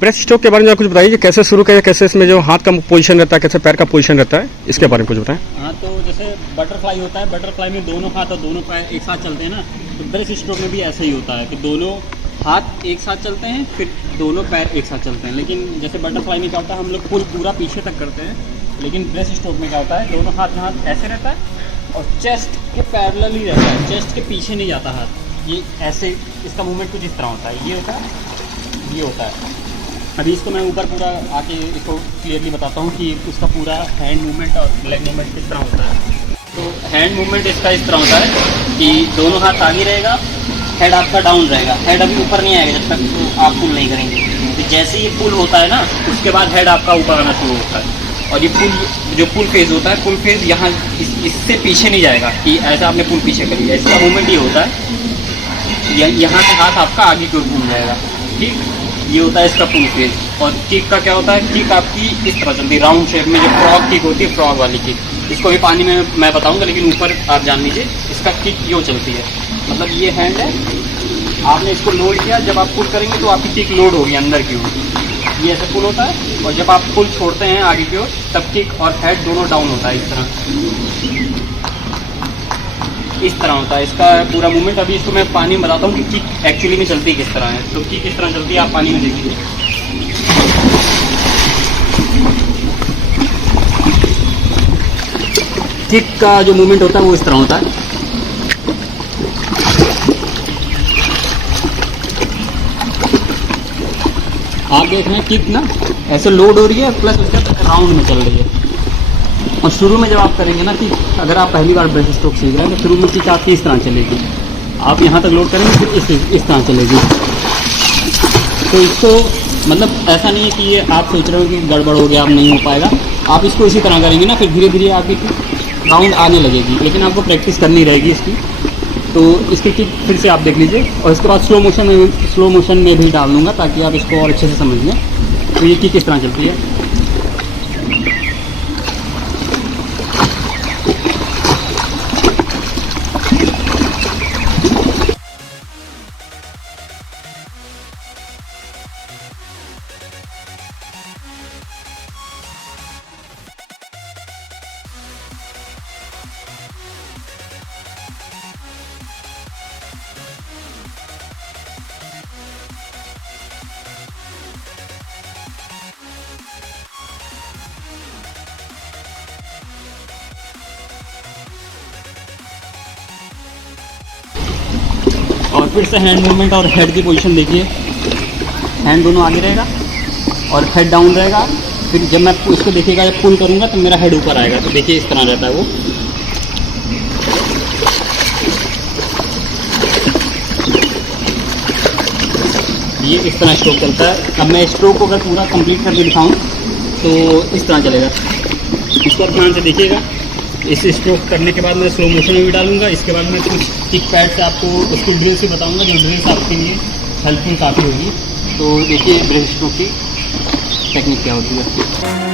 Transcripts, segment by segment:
Breast stroke के बारे में कुछ बताइए, कैसे शुरू करें, कैसे इसमें जो हाथ का पोजीशन रहता है, कैसे पैर का पोजीशन रहता है, इसके बारे में कुछ बताएं। हाँ, तो जैसे बटरफ्लाई होता है, बटरफ्लाई में दोनों हाथ और दोनों पैर एक साथ चलते हैं ना, तो ब्रेस्ट स्ट्रोक में भी ऐसा ही होता है कि दोनों हाथ एक साथ चलते हैं, फिर दोनों पैर एक साथ चलते हैं। लेकिन जैसे बटरफ्लाई में क्या होता है, हम लोग पुल पूरा पीछे तक करते हैं, लेकिन ब्रेस्ट स्ट्रोक में क्या होता है, दोनों हाथ यहाँ ऐसे रहता है और चेस्ट के पैरेलल ही रहता है, चेस्ट के पीछे नहीं जाता हाथ। ये ऐसे, इसका मूवमेंट कुछ इस तरह होता है, ये होता है, ये होता है। अभी इसको मैं ऊपर पूरा आके इसको क्लियरली बताता हूँ कि उसका पूरा हैंड मूवमेंट और लेग मूवमेंट किस तरह होता है। तो हैंड मूवमेंट इसका इस तरह होता है कि दोनों हाथ आगे रहेगा, हेड आपका डाउन रहेगा, हेड अभी ऊपर नहीं आएगा जब तक तो आप पुल नहीं करेंगे। तो जैसे ही पुल होता है ना, उसके बाद हेड आपका ऊपर आना शुरू होता है। और ये पुल, जो पुल फेज़ होता है, पुल फेज़ यहाँ इससे पीछे नहीं जाएगा कि ऐसा आपने पुल पीछे कर लिया। इसका मूवमेंट ये होता है, यहाँ से हाथ आपका आगे की ओर घूम जाएगा, ठीक। ये होता है इसका पुल फेज। और किक का क्या होता है, किक आपकी इस तरह चलती है राउंड शेप में, जो फ्रॉग किक होती है, फ्रॉग वाली किक। इसको भी पानी में मैं बताऊंगा, लेकिन ऊपर आप जान लीजिए इसका किक यो चलती है। मतलब ये हैंड है, आपने इसको लोड किया, जब आप पुल करेंगे तो आपकी किक लोड होगी अंदर की ओर, ये ऐसे पुल होता है। और जब आप पुल छोड़ते हैं आगे की ओर, तब किक और हेड दोनों डाउन होता है, इस तरह होता है इसका पूरा मूवमेंट। अभी इसको मैं पानी में बताता हूँ कि किक एक्चुअली में चलती किस तरह है। तो किक किस तरह चलती है आप पानी में देखिए। किक का जो मूवमेंट होता है वो इस तरह होता है। आप देख रहे हैं किक ना ऐसे लोड हो रही है, प्लस उसके राउंड में चल रही है। और शुरू में जब आप करेंगे ना, कि अगर आप पहली बार ब्रेस्ट स्ट्रोक सीख रहे हैं तो शुरू में किक आपकी इस तरह चलेगी, आप यहाँ तक लोड करेंगे, फिर इस तरह चलेगी। तो इसको मतलब ऐसा नहीं है कि ये आप सोच रहे हो कि गड़बड़ हो गया, अब नहीं हो पाएगा। आप इसको इसी तरह करेंगे ना, फिर धीरे धीरे आपकी राउंड आने लगेगी, लेकिन आपको प्रैक्टिस करनी रहेगी इसकी। तो इसकी किक फिर से आप देख लीजिए, और इसके बाद स्लो मोशन में भी डाल दूँगा ताकि आप इसको और अच्छे से समझ लें। तो ये किक किस तरह चलती है। और फिर से हैंड मूवमेंट और हेड की पोजीशन देखिए, हैंड दोनों आगे रहेगा और हेड डाउन रहेगा। फिर जब मैं इसको देखिएगा, जब पुल करूँगा तो मेरा हेड ऊपर आएगा। तो देखिए इस तरह रहता है वो। ये इस तरह स्ट्रोक चलता है। अब मैं स्ट्रोक को अगर पूरा कंप्लीट करके दिखाऊँ तो इस तरह चलेगा। इसको ध्यान से देखिएगा। इस स्ट्रोक करने के बाद मैं स्लो मोशन में भी डालूंगा। इसके बाद मैं कुछ किक पैड से आपको उसकी ड्रिल्स भी बताऊंगा, जो ड्रिल्स आपके लिए हेल्पफुल काफ़ी होगी। तो देखिए ब्रेस्ट स्ट्रोक की टेक्निक क्या होती है।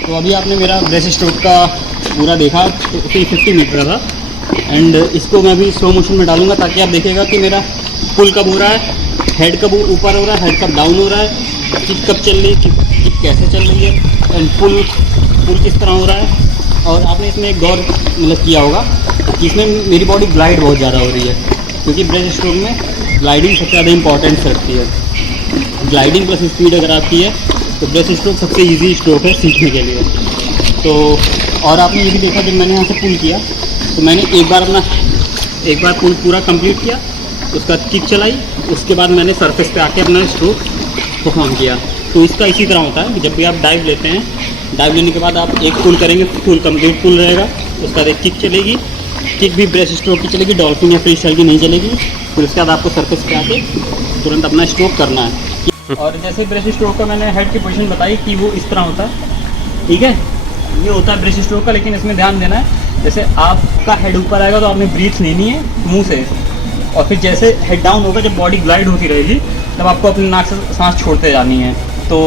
तो अभी आपने मेरा ब्रेस्ट स्ट्रोक का पूरा देखा, तो 50 मीटर था। एंड इसको मैं अभी स्लो मोशन में डालूंगा ताकि आप देखिएगा कि मेरा पुल कब हो रहा है, हेड कब ऊपर हो रहा है, हेड कब डाउन हो रहा है, किक कब चल रही है, किक कैसे चल रही है, एंड पुल किस तरह हो रहा है। और आपने इसमें एक गौर मतलब किया होगा कि इसमें मेरी बॉडी ग्लाइड बहुत ज़्यादा हो रही है, क्योंकि ब्रेस्ट स्ट्रोक में ग्लाइडिंग सबसे ज़्यादा इंपॉर्टेंस रखती है। ग्लाइडिंग प्लस स्पीड अगर आपकी है तो ब्रेस्ट स्ट्रोक सबसे ईजी स्ट्रोक है सीखने के लिए। तो और आपने ये भी देखा जब मैंने यहाँ से पुल किया तो मैंने एक बार पुल पूरा कंप्लीट किया, उसका किक चलाई, उसके बाद मैंने सरफेस पे आके अपना स्ट्रोक परफॉर्म किया। तो इसका इसी तरह होता है कि जब भी आप डाइव लेते हैं, डाइव लेने के बाद आप एक पुल करेंगे, फुल कंप्लीट पुल रहेगा, उसके बाद एक किक चलेगी, किक भी ब्रेस्ट स्ट्रोक की चलेगी, डॉल्फिन या फ्री स्टाइल की नहीं चलेगी। फिर उसके बाद आपको सरफेस पे आके तुरंत अपना स्ट्रोक करना है। और जैसे ब्रेस्ट स्ट्रोक का मैंने हेड की पोजीशन बताई कि वो इस तरह होता है, ठीक है, ये होता है ब्रेस्ट स्ट्रोक का। लेकिन इसमें ध्यान देना है, जैसे आपका हेड ऊपर आएगा तो आपने ब्रीथ लेनी है मुंह से, और फिर जैसे हेड डाउन होगा, जब बॉडी ग्लाइड होती रहेगी तब आपको अपनी नाक से सांस छोड़ते जानी है। तो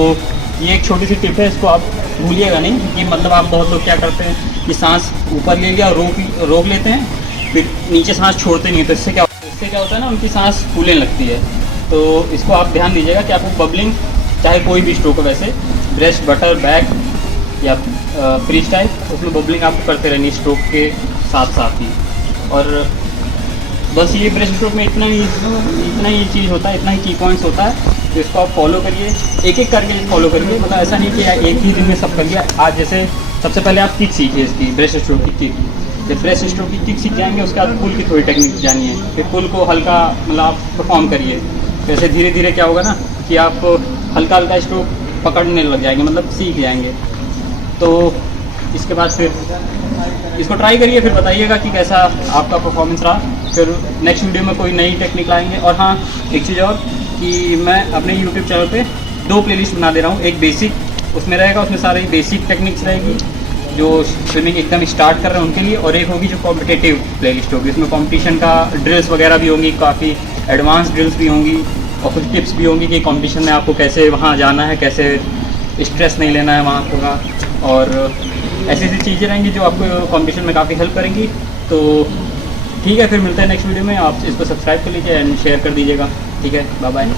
ये एक छोटी सी टिप है, इसको आप भूलिएगा नहीं कि मतलब आप बहुत लोग क्या करते हैं कि सांस ऊपर ले लिया और रोक लेते हैं, फिर नीचे सांस छोड़ते नहीं, तो इससे क्या होता है ना, उनकी सांस फूलने लगती है। तो इसको आप ध्यान दीजिएगा कि आपको बबलिंग, चाहे कोई भी स्ट्रोक हो, वैसे ब्रेस्ट, बटर, बैक या फ्री स्टाइल, उसमें बबलिंग आपको करते रहनी है स्ट्रोक के साथ साथ ही। और बस ये ब्रेस्ट स्ट्रोक में इतना ही चीज़ होता है, इतना ही की पॉइंट्स होता है। तो इसको आप फॉलो करिए, एक एक करके फॉलो करिए, मतलब ऐसा नहीं कि एक ही दिन में सब करिए। आज जैसे सबसे पहले आप किक सीखिए इसकी, ब्रेस्ट स्ट्रोक की किक। जब ब्रेस्ट स्ट्रोक की किक सीख जाएंगे, उसके बाद पुल की थोड़ी टेक्निक जानिए, फिर पुल को हल्का मतलब आप परफॉर्म करिए। वैसे धीरे धीरे क्या होगा ना कि आप हल्का हल्का स्ट्रोक पकड़ने लग जाएंगे, मतलब सीख जाएंगे। तो इसके बाद फिर इसको ट्राई करिए, फिर बताइएगा कि कैसा आपका परफॉर्मेंस रहा। फिर नेक्स्ट वीडियो में कोई नई टेक्निक लाएंगे। और हाँ, एक चीज़ और कि मैं अपने यूट्यूब चैनल पे 2 प्लेलिस्ट बना दे रहा हूँ। एक बेसिक उसमें रहेगा, उसमें सारी बेसिक टेक्निक्स रहेगी जो स्विमिंग एकदम स्टार्ट कर रहे हैं उनके लिए, और एक होगी जो कॉम्पिटिटिव प्लेलिस्ट होगी, उसमें कंपटीशन का ड्रिल्स वगैरह भी होंगी, काफ़ी एडवांस ड्रिल्स भी होंगी, और कुछ टिप्स भी होंगी कि कंपटीशन में आपको कैसे वहाँ जाना है, कैसे स्ट्रेस नहीं लेना है वहाँ होगा, और ऐसी ऐसी चीज़ें रहेंगी जो आपको कंपटीशन में काफ़ी हेल्प करेंगी। तो ठीक है, फिर मिलते हैं नेक्स्ट वीडियो में। आप इसको सब्सक्राइब कर लीजिए एंड शेयर कर दीजिएगा। ठीक है, बाय बाय।